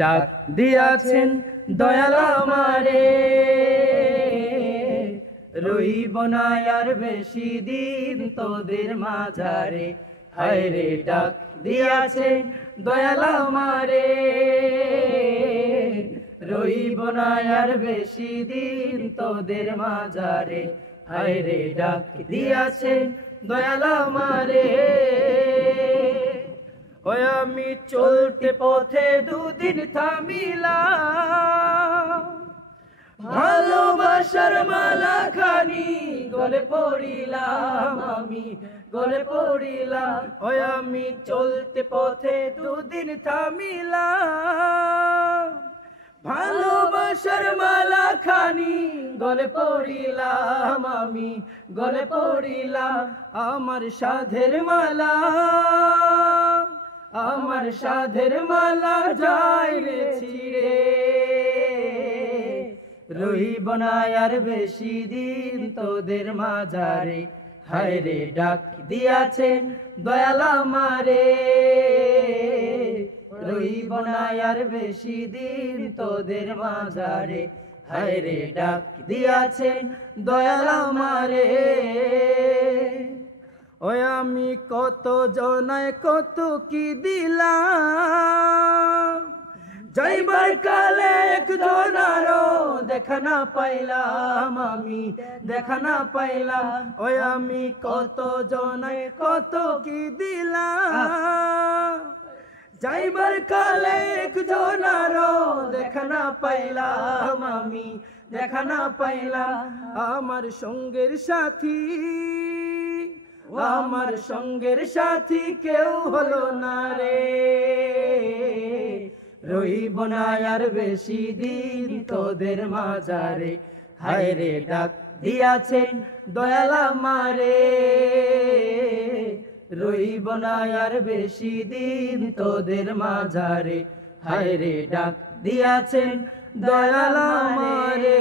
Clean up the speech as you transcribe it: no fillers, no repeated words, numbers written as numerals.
ডাক দিয়াছেন দয়াল আমারে, রইব না আর বেশি দিন তোদের মাঝারে। হায় রে ডাক দিয়াছেন দয়াল আমারে, রইব না আর বেশি দিন তোদের মাঝারে। হায় রে ডাক দিয়াছেন দয়াল আমারে। ওই আমি চলতে পথে দুদিন থামিলাম, ভালোবাসার মালা খানি গলে পড়িলাম, আমি গলে পড়িলাম। ওই আমি চলতে পথে দুদিন থামিলাম, ভালোবাসার মালা খানি গলে পড়িলাম, আমি গলে পড়িলাম। আমার সাধের মালা, আমার সাধের মালা যায় রে ছিড়ে, রইব না আর বেশি দিন তোদের মাঝারে। হায় রে ডাক দিয়াছেন দয়াল আমারে, রইব না আর বেশি দিন তোদের মাঝারে। হায় রে ডাক দিয়াছেন দয়াল আমারে। ওই আমি কত জনায় কত কি দিলাম, যাইবার কালে একজনারও দেখা না পাইলাম, আমি দেখা না পাইলাম। ওই আমি কত জনায় কত কি দিলাম, যাইবার কালে একজনারও দেখা না পাইলাম, আমি দেখা না পাইলাম। আমার সঙ্গের সাথী, আমার সঙ্গের সাথী কেউ হলো না রে, রইব না আর বেশি দিন তোদের মাঝারে। হায় রে ডাক দিয়াছেন দয়াল আমারে, রইব না আর বেশি দিন তোদের মাঝারে। হায় রে ডাক দিয়াছেন দয়াল আমারে।